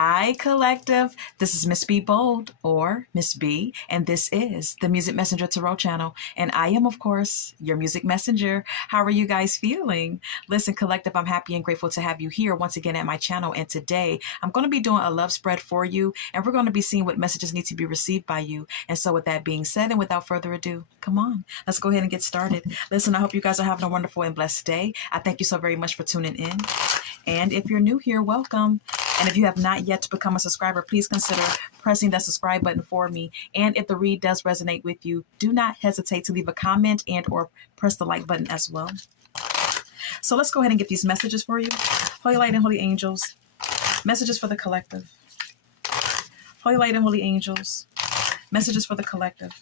Hi, collective. This is Miss B Bold, or Miss B, and this is the Music Messenger Tarot channel. And I am, of course, your music messenger. How are you guys feeling? Listen, collective, I'm happy and grateful to have you here once again at my channel. And today, I'm going to be doing a love spread for you, and we're going to be seeing what messages need to be received by you. And so with that being said, and without further ado, come on, let's go ahead and get started. Listen, I hope you guys are having a wonderful and blessed day. I thank you so very much for tuning in. And if you're new here, welcome. And if you have not yet become a subscriber, please consider pressing that subscribe button for me. And if the read does resonate with you, do not hesitate to leave a comment and or press the like button as well. So let's go ahead and get these messages for you. Holy Light and Holy Angels, messages for the collective. Holy Light and Holy Angels, messages for the collective.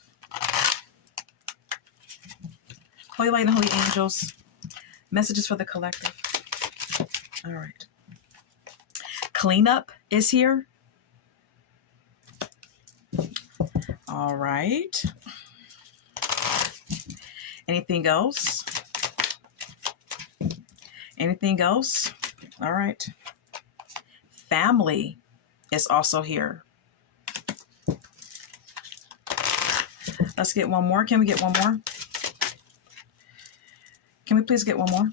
Holy Light and Holy Angels, messages for the collective. All right. Cleanup is here. All right. Anything else? Anything else? All right. Family is also here. Let's get one more. Can we get one more? Can we please get one more?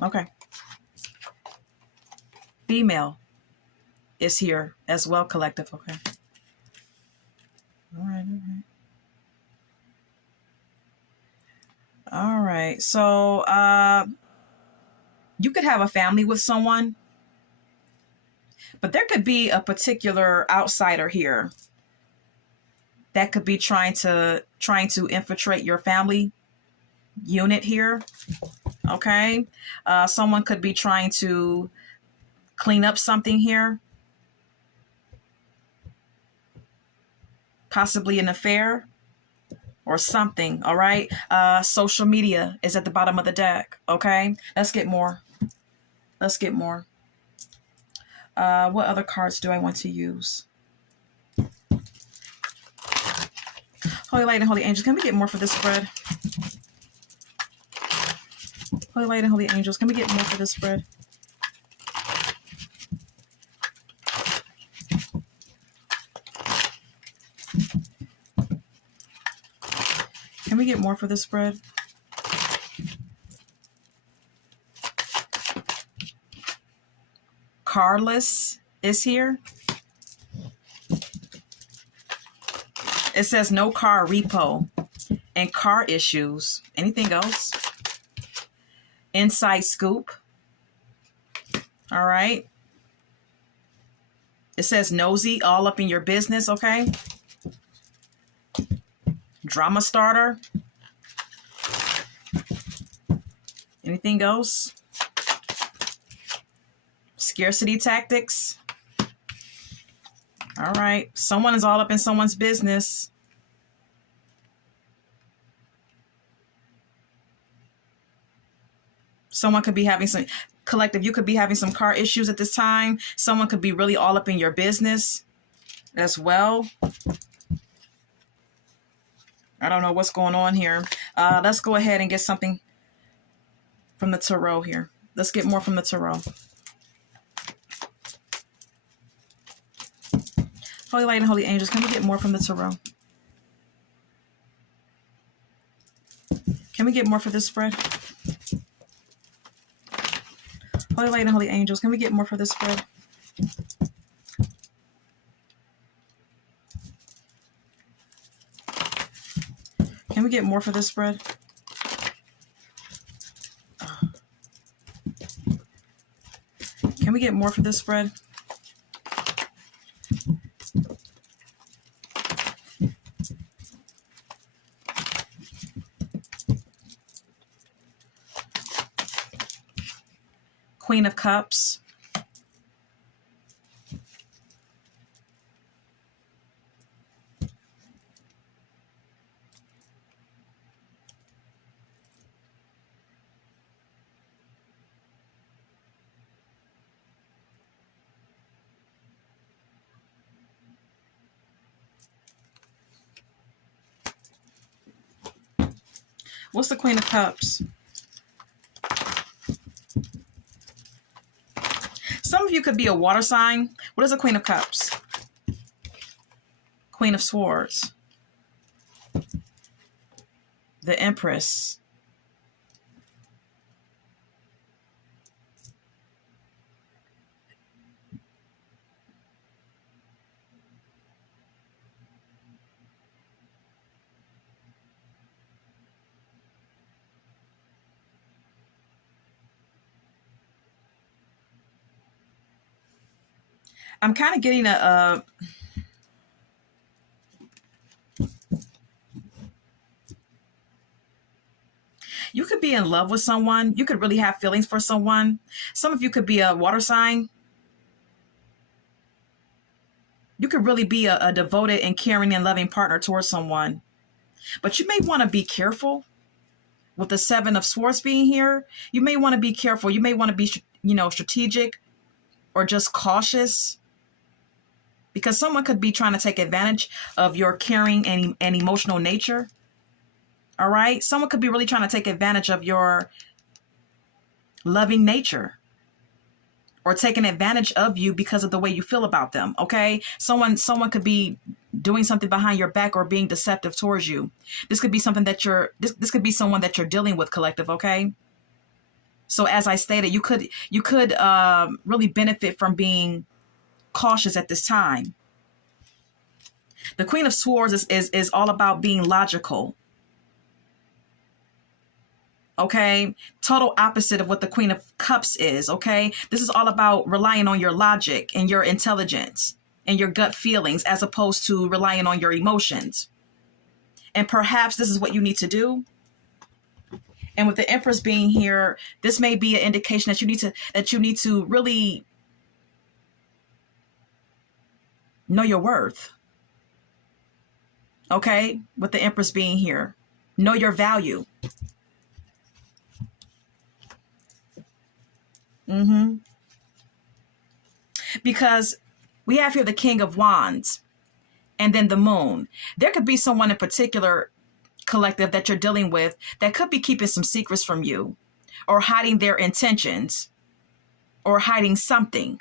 Okay. Female is here as well, collective. Okay. All right. All right. So you could have a family with someone, but there could be a particular outsider here that could be trying to infiltrate your family unit here. Okay. Someone could be trying to clean up something here. Possibly an affair or something. All right. Social media is at the bottom of the deck. Okay. Let's get more. Let's get more. What other cards do I want to use? Holy Light and Holy Angels. Can we get more for this spread? Holy Light and Holy Angels. Can we get more for this spread? Can we get more for this spread? Carless is here. It says no car repo and car issues. Anything else? Inside scoop. All right. It says nosy, all up in your business. Okay. Drama starter. Anything else? Scarcity tactics. All right. Someone is all up in someone's business. Someone could be having some, collective, you could be having some car issues at this time. Someone could be really all up in your business as well. I don't know what's going on here. Let's go ahead and get something from the tarot here. Let's get more from the tarot. Holy Light and Holy Angels, can we get more from the tarot? Can we get more for this spread? Holy Light and Holy Angels, can we get more for this spread? Can we get more for this spread? Can we get more for this spread? Queen of Cups. What's the Queen of Cups? Some of you could be a water sign, What is the Queen of Cups? Queen of Swords. The Empress. I'm kind of getting a you could be in love with someone. You could really have feelings for someone. Some of you could be a water sign. You could really be a devoted and caring and loving partner towards someone. But you may want to be careful with the Seven of Swords being here. You may want to be careful. You may want to be, strategic or just cautious, because someone could be trying to take advantage of your caring and emotional nature. All right. Someone could be really trying to take advantage of your loving nature, or taking advantage of you because of the way you feel about them. Okay. Someone could be doing something behind your back or being deceptive towards you. This could be something that this could be someone that you're dealing with, collective. Okay. So as I stated, you could really benefit from being cautious at this time. The Queen of Swords is all about being logical. Okay. Total opposite of what the Queen of Cups is. Okay. This is all about relying on your logic and your intelligence and your gut feelings, as opposed to relying on your emotions. And perhaps this is what you need to do. And with the Empress being here, this may be an indication that you need to really know your worth. Okay. With the Empress being here, know your value. Because we have here the King of Wands and then the Moon. There could be someone in particular, collective, that you're dealing with that could be keeping some secrets from you, or hiding their intentions, or hiding something.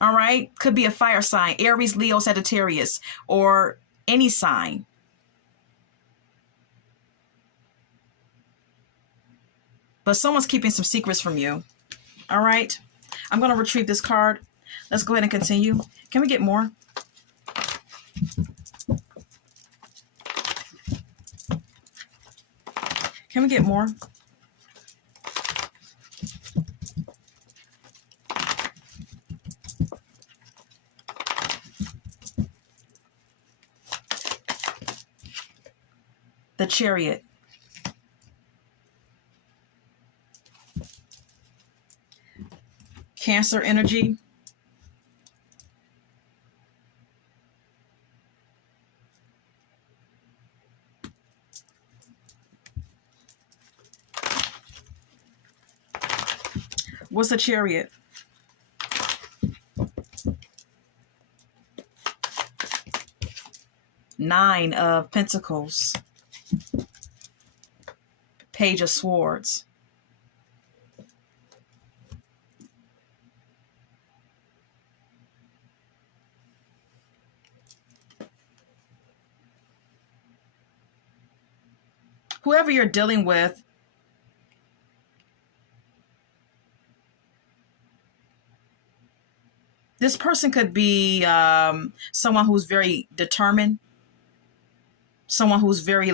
All right. Could be a fire sign, Aries, Leo, Sagittarius, or any sign. But someone's keeping some secrets from you. All right. I'm going to retrieve this card. Let's go ahead and continue. Can we get more? Can we get more? The Chariot. Cancer energy. What's the Chariot? Nine of Pentacles. Page of Swords. Whoever you're dealing with, this person could be someone who's very determined, someone who's very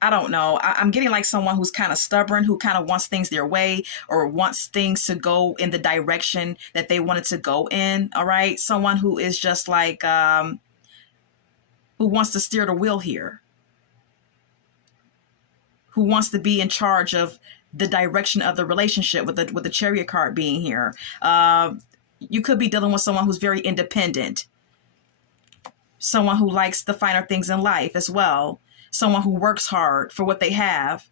I don't know. I'm getting like someone who's kind of stubborn, who kind of wants things their way, or wants things to go in the direction that they want it to go in. All right. Someone who is just who wants to steer the wheel here, who wants to be in charge of the direction of the relationship, with the Chariot card being here. You could be dealing with someone who's very independent, someone who likes the finer things in life as well, someone who works hard for what they have,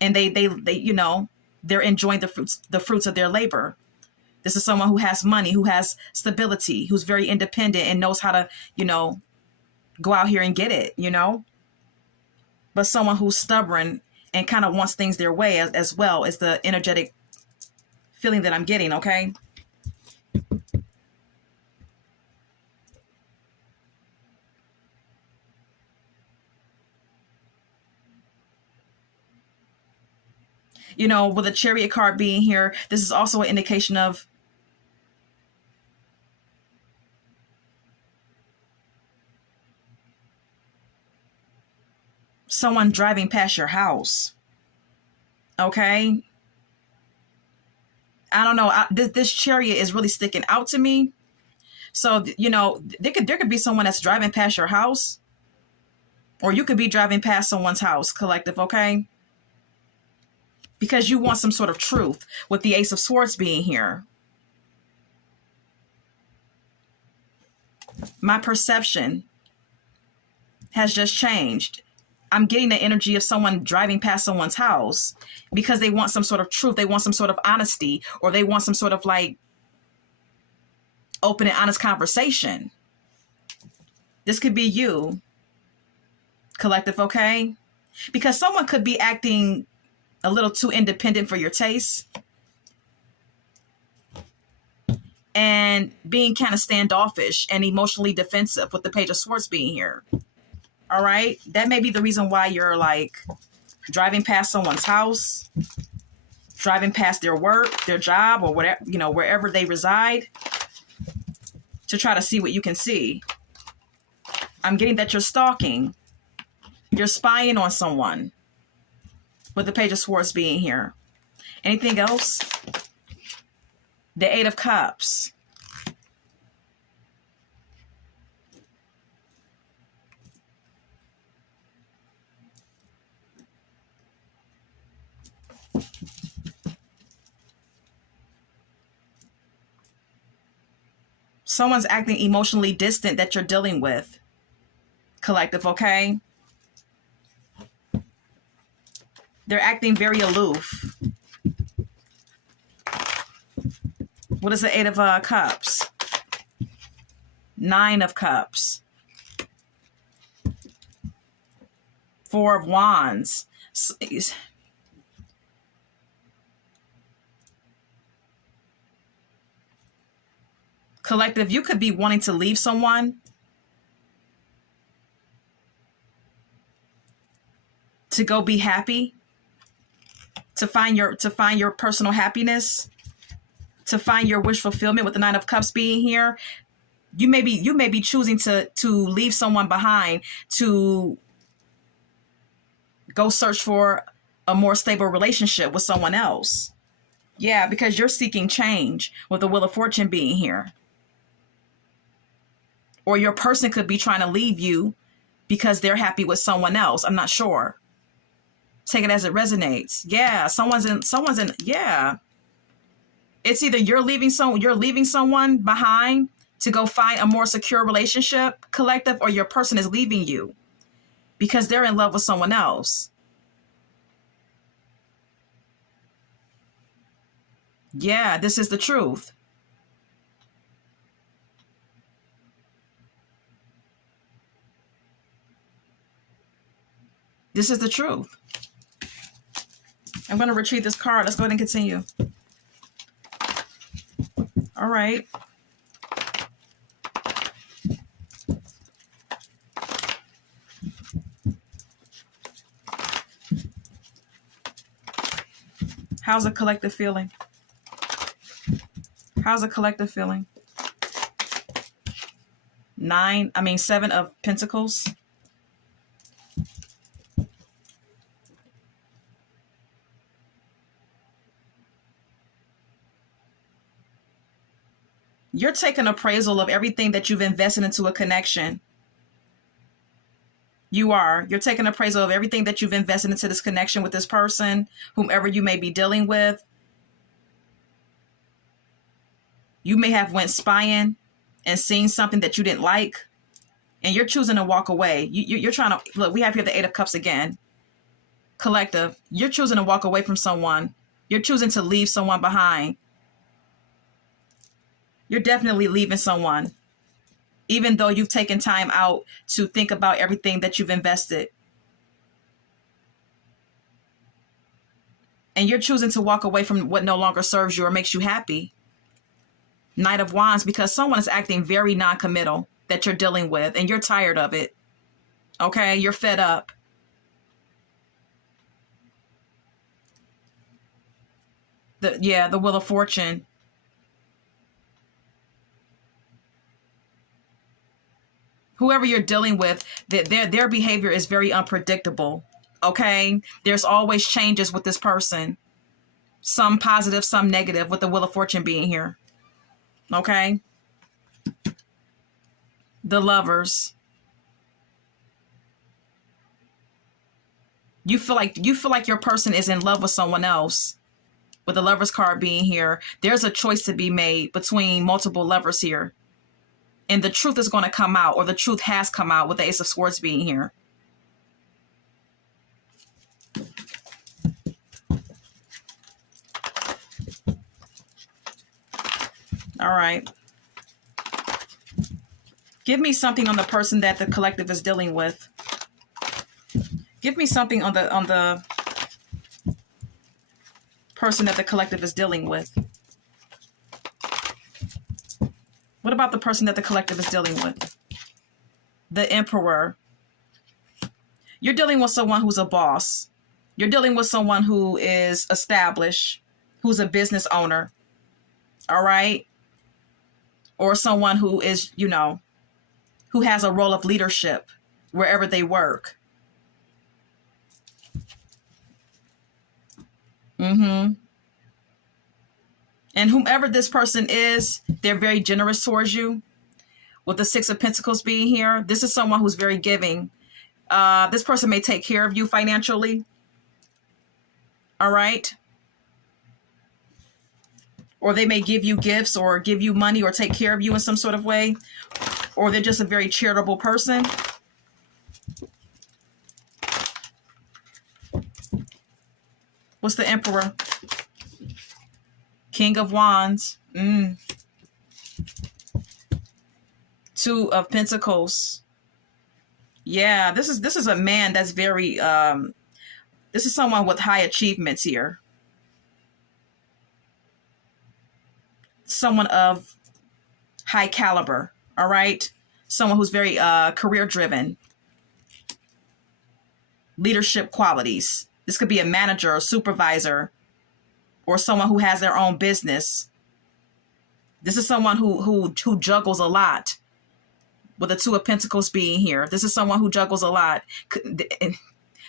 and they they're enjoying the fruits of their labor. This is someone who has money, who has stability, who's very independent and knows how to, go out here and get it, But someone who's stubborn and kind of wants things their way as well is the energetic feeling that I'm getting, okay? You know, with a Chariot card being here, this is also an indication of someone driving past your house. Okay. I don't know. This Chariot is really sticking out to me. So, you know, there could be someone that's driving past your house, or you could be driving past someone's house, collective, okay? Because you want some sort of truth with the Ace of Swords being here. My perception has just changed. I'm getting the energy of someone driving past someone's house because they want some sort of truth. They want some sort of honesty, or they want some sort of like open and honest conversation. This could be you, collective, okay? Because someone could be acting a little too independent for your taste and being kind of standoffish and emotionally defensive with the Page of Swords being here. All right. That may be the reason why you're like driving past someone's house, driving past their work, their job, or whatever, you know, wherever they reside, to try to see what you can see. I'm getting that you're stalking. You're spying on someone with the Page of Swords being here. Anything else? The Eight of Cups. Someone's acting emotionally distant that you're dealing with, collective, okay? They're acting very aloof. What is the Eight of Cups? Nine of Cups. Four of Wands. Collective, you could be wanting to leave someone to go be happy, to find your personal happiness, to find your wish fulfillment with the Nine of Cups being here. You may be choosing to leave someone behind to go search for a more stable relationship with someone else. Yeah, because you're seeking change with the Wheel of Fortune being here. Or your person could be trying to leave you because they're happy with someone else. I'm not sure. Take it as it resonates. Yeah, someone's in, yeah. It's either you're leaving someone behind to go find a more secure relationship, collective, or your person is leaving you because they're in love with someone else. Yeah, this is the truth. This is the truth. I'm going to retrieve this card. Let's go ahead and continue. All right. How's a collective feeling? How's a collective feeling? Seven of Pentacles. You're taking appraisal of everything that you've invested into a connection. You're taking appraisal of everything that you've invested into this connection with this person, whomever you may be dealing with. You may have went spying and seen something that you didn't like, and you're choosing to walk away. You're trying to, look, we have here the Eight of Cups again. Collective, you're choosing to walk away from someone. You're choosing to leave someone behind. You're definitely leaving someone, even though you've taken time out to think about everything that you've invested. And you're choosing to walk away from what no longer serves you or makes you happy. Knight of Wands, because someone is acting very non-committal that you're dealing with, and you're tired of it. Okay, you're fed up. The Wheel of Fortune. Whoever you're dealing with, their behavior is very unpredictable. Okay? There's always changes with this person. Some positive, some negative, with the Wheel of Fortune being here. Okay? The Lovers. You feel like your person is in love with someone else. With the Lovers card being here, there's a choice to be made between multiple lovers here. And the truth is going to come out, or the truth has come out with the Ace of Swords being here. All right. Give me something on the person that the collective is dealing with. Give me something on the person that the collective is dealing with. What about the person that the collective is dealing with? The Emperor. You're dealing with someone who's a boss. You're dealing with someone who is established, who's a business owner. All right? Or someone who is, who has a role of leadership wherever they work. And whomever this person is, they're very generous towards you. With the Six of Pentacles being here, this is someone who's very giving. This person may take care of you financially. All right? Or they may give you gifts or give you money or take care of you in some sort of way. Or they're just a very charitable person. What's the Emperor? King of Wands. Two of Pentacles. Yeah, this is a man that's very this is someone with high achievements here. Someone of high caliber, all right? Someone who's very career driven. Leadership qualities. This could be a manager or supervisor or someone who has their own business. This is someone who juggles a lot, with the Two of Pentacles being here. This is someone who juggles a lot.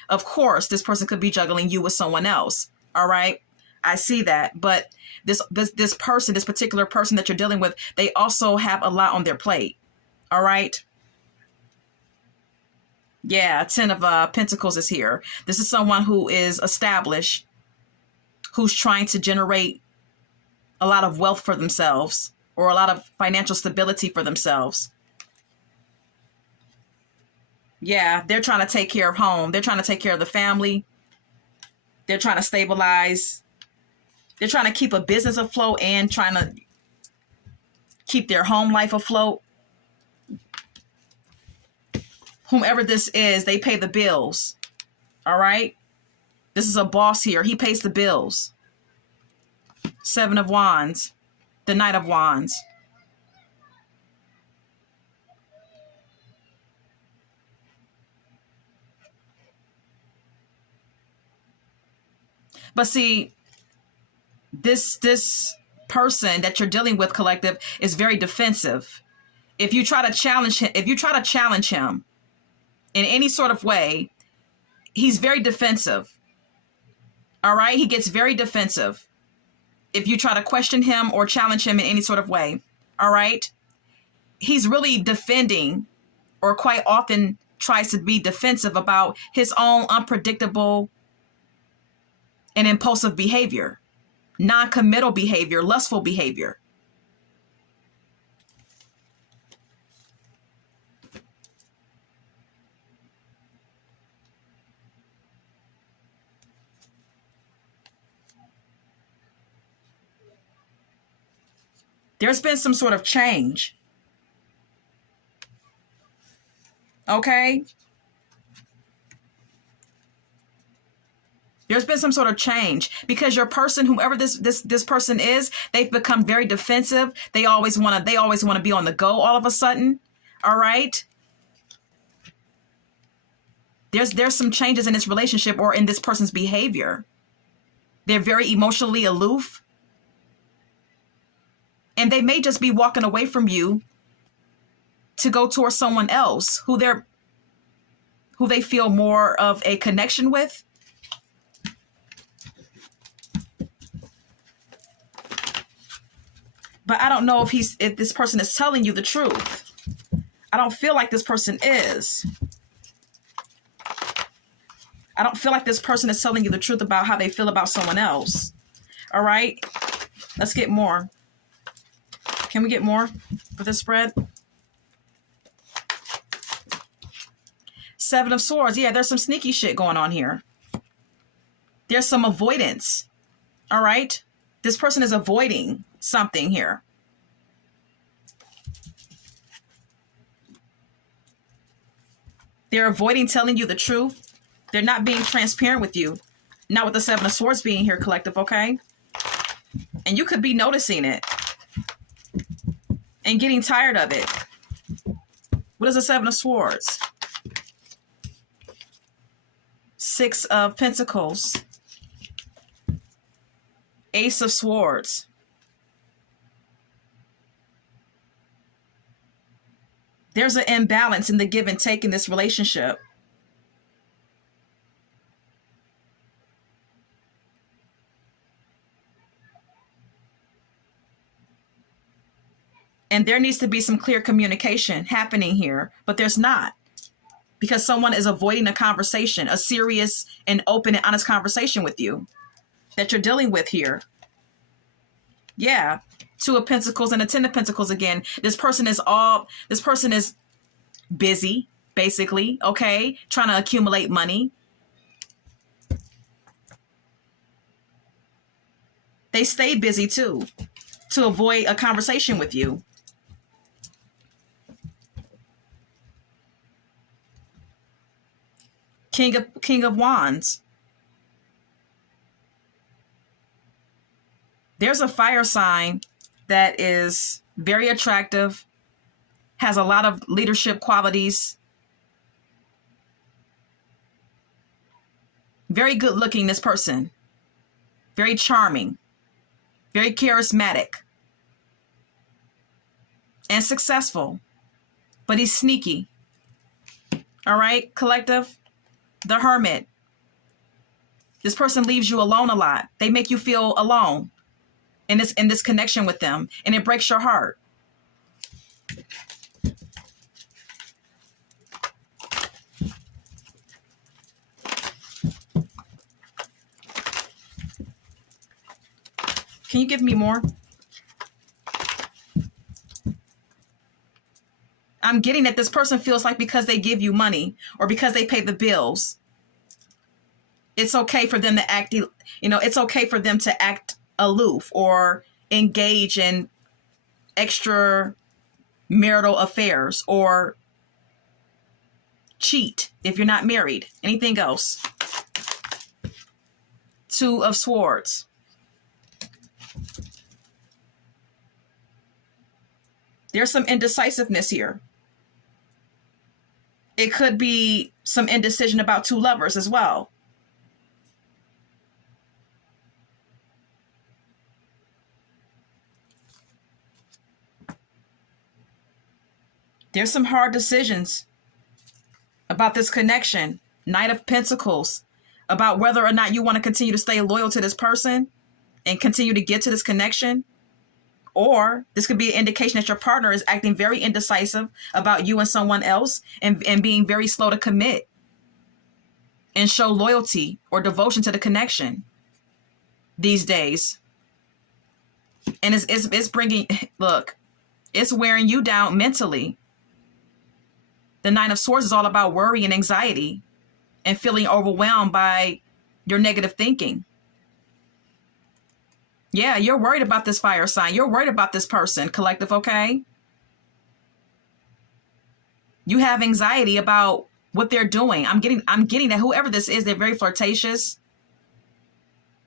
Of course, this person could be juggling you with someone else. All right. I see that. But this person, this particular person that you're dealing with, they also have a lot on their plate. All right. Yeah. 10 of Pentacles is here. This is someone who is established, who's trying to generate a lot of wealth for themselves or a lot of financial stability for themselves. Yeah, they're trying to take care of home. They're trying to take care of the family. They're trying to stabilize. They're trying to keep a business afloat and trying to keep their home life afloat. Whomever this is, they pay the bills. All right? This is a boss here. He pays the bills. 7 of Wands. The Knight of Wands. But see, this person that you're dealing with, collective, is very defensive. If you try to challenge him in any sort of way, he's very defensive. All right? He gets very defensive if you try to question him or challenge him in any sort of way. All right? He's really defending, or quite often tries to be defensive about his own unpredictable and impulsive behavior, non-committal behavior, lustful behavior. There's been some sort of change. Okay? There's been some sort of change because your person, whoever this person is, they've become very defensive. They always want to be on the go all of a sudden. All right? There's some changes in this relationship or in this person's behavior. They're very emotionally aloof. And they may just be walking away from you to go towards someone else who they feel more of a connection with. But I don't know if this person is telling you the truth. I don't feel like this person is. I don't feel like this person is telling you the truth about how they feel about someone else. All right, let's get more. Can we get more for this spread? Seven of Swords. Yeah, there's some sneaky shit going on here. There's some avoidance. All right. This person is avoiding something here. They're avoiding telling you the truth. They're not being transparent with you. Not with the Seven of Swords being here, collective, okay? And you could be noticing it and getting tired of it. What is the Seven of Swords? Six of Pentacles. Ace of Swords. There's an imbalance in the give and take in this relationship. And there needs to be some clear communication happening here, but there's not. Because someone is avoiding a conversation, a serious and open and honest conversation with you that you're dealing with here. Yeah. Two of Pentacles and a Ten of Pentacles again. This person is busy, basically, okay? Trying to accumulate money. They stay busy too, to avoid a conversation with you. King of Wands. There's a fire sign that is very attractive, has a lot of leadership qualities, very good looking, this person, very charming, very charismatic, and successful, but he's sneaky. All right, collective? The Hermit. This person leaves you alone a lot. They make you feel alone in this connection with them, and it breaks your heart. Can you give me more? I'm getting that this person feels like because they give you money or because they pay the bills, it's okay for them to act, it's okay for them to act aloof or engage in extra marital affairs or cheat if you're not married. Anything else? Two of Swords. There's some indecisiveness here. It could be some indecision about two lovers as well. There's some hard decisions about this connection. Knight of Pentacles. About whether or not you want to continue to stay loyal to this person and continue to get to this connection. Or this could be an indication that your partner is acting very indecisive about you and someone else and being very slow to commit and show loyalty or devotion to the connection these days. And it's bringing, look, it's wearing you down mentally. The Nine of Swords is all about worry and anxiety and feeling overwhelmed by your negative thinking. Yeah, you're worried about this fire sign. You're worried about this person, collective, okay? You have anxiety about what they're doing. I'm getting that whoever this is, they're very flirtatious.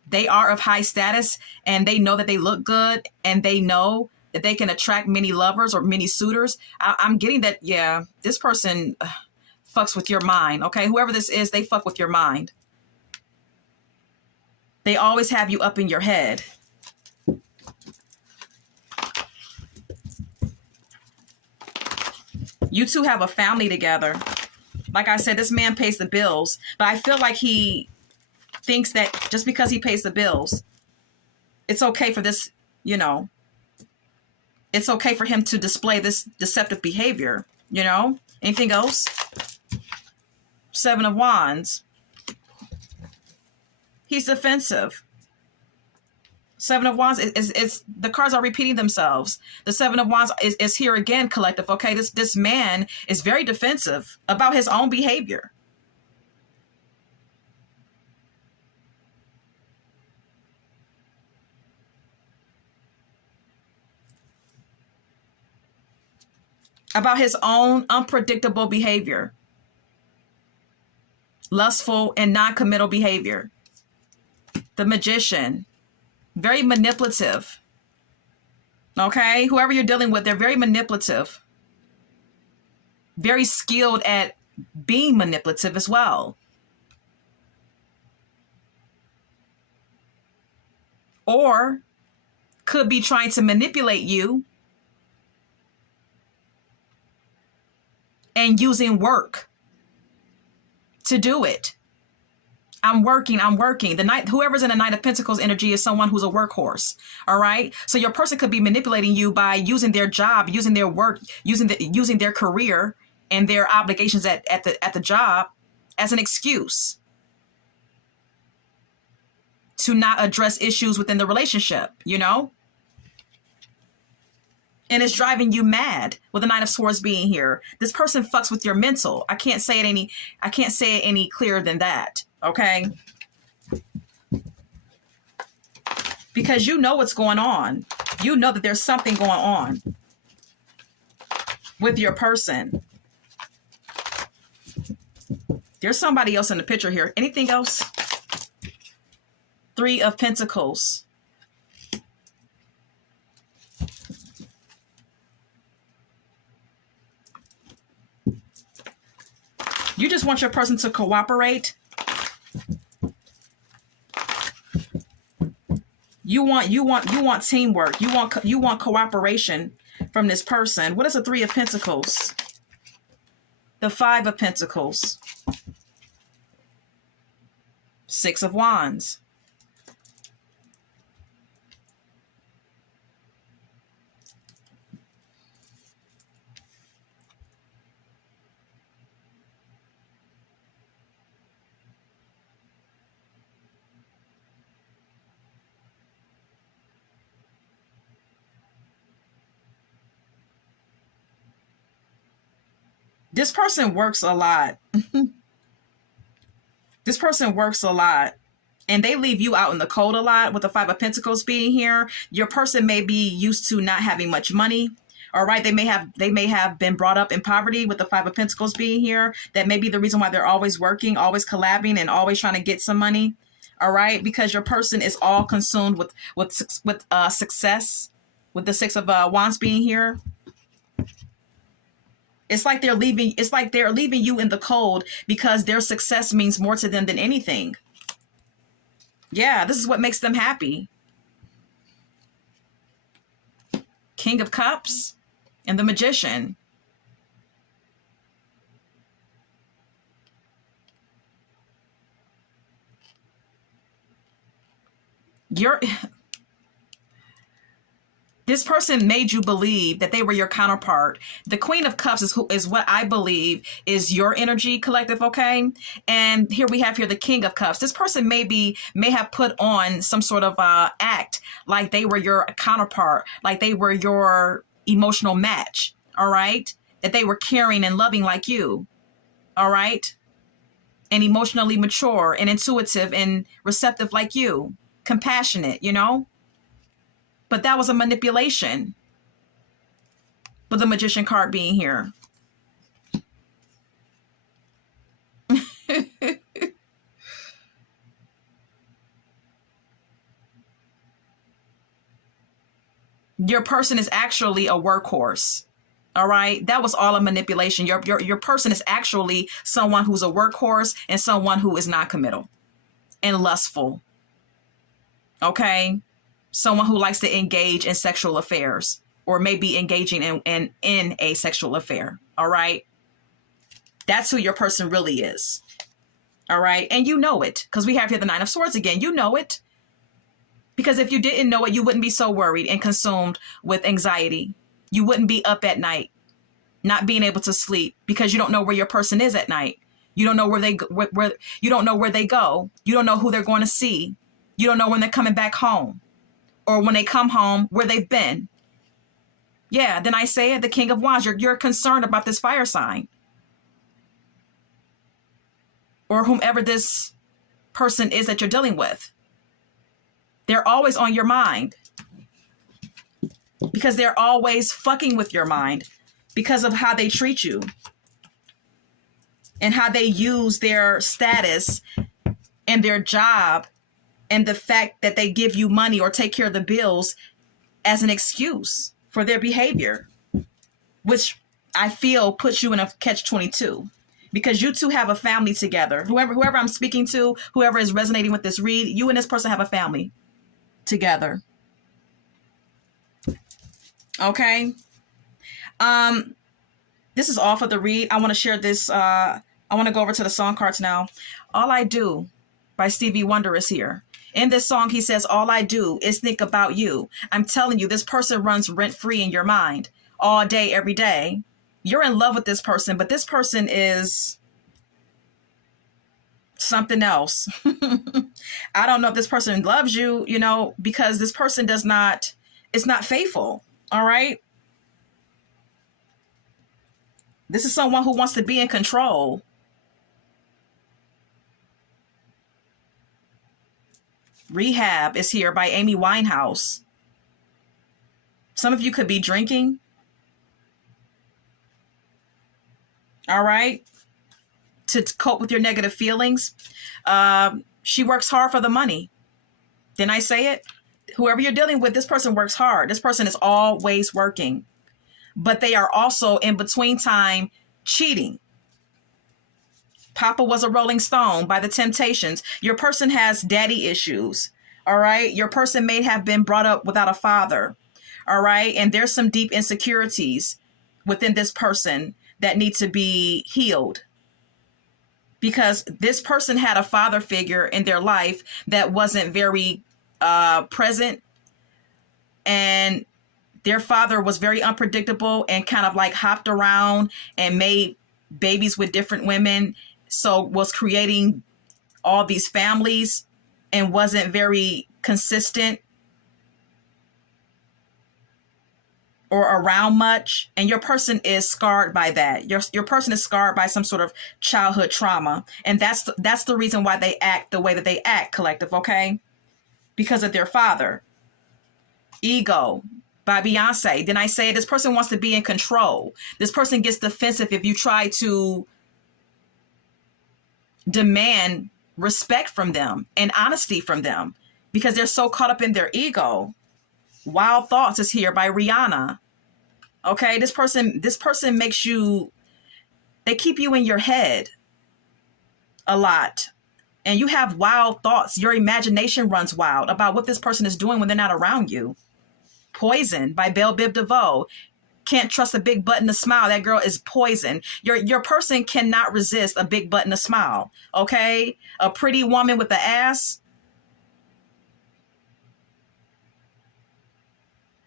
They are of high status and they know that they look good and they know that they can attract many lovers or many suitors. I'm getting that, yeah, this person fucks with your mind, okay? Whoever this is, they fuck with your mind. They always have you up in your head. You two have a family together. Like I said, this man pays the bills, but I feel like he thinks that just because he pays the bills, it's okay for this, you know, it's okay for him to display this deceptive behavior, you know? Anything else? Seven of Wands. He's defensive. Seven of Wands is the cards are repeating themselves. The Seven of Wands is here again, collective. Okay, this man is very defensive about his own behavior. About his own unpredictable behavior. Lustful and non-committal behavior. The Magician. Very manipulative. Okay? Whoever you're dealing with, they're very manipulative. Very skilled at being manipulative as well. Or could be trying to manipulate you and using work to do it. I'm working. The Knight, whoever's in the Knight of Pentacles energy is someone who's a workhorse. All right. So your person could be manipulating you by using their job, using their work, using their career and their obligations at the job as an excuse to not address issues within the relationship, you know? And it's driving you mad with the Nine of Swords being here. This person fucks with your mental. I can't say it any clearer than that. Okay? Because you know what's going on. You know that there's something going on with your person. There's somebody else in the picture here. Anything else? Three of Pentacles. You just want your person to cooperate. You want teamwork. You want cooperation from this person. What is the Three of Pentacles? The Five of Pentacles. Six of Wands. This person works a lot. This person works a lot. And they leave you out in the cold a lot with the Five of Pentacles being here. Your person may be used to not having much money. All right. They may have been brought up in poverty with the Five of Pentacles being here. That may be the reason why they're always working, always collabing, and always trying to get some money. All right. Because your person is all consumed with success, with the Six of Wands being here. It's like they're leaving you in the cold because their success means more to them than anything. Yeah, this is what makes them happy. King of Cups and the Magician. This person made you believe that they were your counterpart. The Queen of Cups is what I believe is your energy, collective, okay? And here we have the King of Cups. This person may have put on some sort of act like they were your counterpart, like they were your emotional match, all right? That they were caring and loving like you, all right? And emotionally mature and intuitive and receptive like you, compassionate, you know? But that was a manipulation with the Magician card being here. Your person is actually a workhorse. All right. That was all a manipulation. Your person is actually someone who's a workhorse and someone who is not committal and lustful. Okay. Someone who likes to engage in sexual affairs or maybe engaging in a sexual affair. All right. That's who your person really is. All right. And you know it because we have here the Nine of Swords again. You know it. Because if you didn't know it, you wouldn't be so worried and consumed with anxiety. You wouldn't be up at night, not being able to sleep because you don't know where your person is at night. You don't know where they you don't know where they go. You don't know who they're going to see. You don't know when they're coming back home or when they come home where they've been. Yeah, then I say it, the King of Wands, you're concerned about this fire sign or whomever this person is that you're dealing with. They're always on your mind because they're always fucking with your mind because of how they treat you and how they use their status and their job and the fact that they give you money or take care of the bills as an excuse for their behavior, which I feel puts you in a catch-22 because you two have a family together. Whoever I'm speaking to, whoever is resonating with this read, you and this person have a family together. Okay. This is all for the read. I want to share this. I want to go over to the song cards now. All I Do by Stevie Wonder is here. In this song, he says, all I do is think about you. I'm telling you, this person runs rent-free in your mind all day, every day. You're in love with this person, but this person is something else. I don't know if this person loves you, you know, because this person is not faithful. All right. This is someone who wants to be in control. Rehab is here by Amy Winehouse. Some of you could be drinking. All right. To cope with your negative feelings. She works hard for the money. Didn't I say it? Whoever you're dealing with, this person works hard. This person is always working. But they are also in between time cheating. Papa Was a Rolling Stone by The Temptations. Your person has daddy issues. All right. Your person may have been brought up without a father. All right. And there's some deep insecurities within this person that need to be healed. Because this person had a father figure in their life that wasn't very present. And their father was very unpredictable and kind of like hopped around and made babies with different women. So was creating all these families and wasn't very consistent or around much. And your person is scarred by that. Your person is scarred by some sort of childhood trauma. And that's the reason why they act the way that they act, collective, okay? Because of their father. Ego by Beyonce. Didn't I say this person wants to be in control? This person gets defensive if you try to demand respect from them and honesty from them because they're so caught up in their ego. Wild Thoughts is here by Rihanna. Okay, this person makes you, they keep you in your head a lot. And you have wild thoughts. Your imagination runs wild about what this person is doing when they're not around you. Poison by Belle Biv DeVoe. Can't trust a big butt and a smile. That girl is poison. Your person cannot resist a big butt and a smile. Okay? A pretty woman with the ass.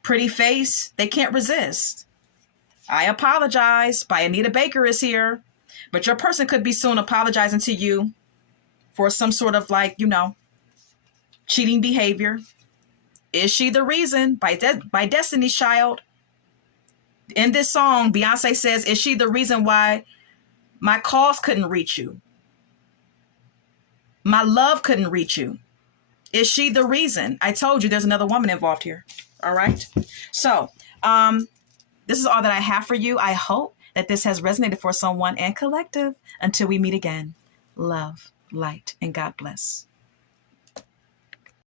Pretty face. They can't resist. I Apologize by Anita Baker is here. But your person could be soon apologizing to you for some sort of like, you know, cheating behavior. Is She the Reason by Destiny's Child. In this song, Beyonce says, is she the reason why my calls couldn't reach you? My love couldn't reach you. Is she the reason? I told you there's another woman involved here. All right. So this is all that I have for you. I hope that this has resonated for someone and collective. Until we meet again, love, light, and God bless.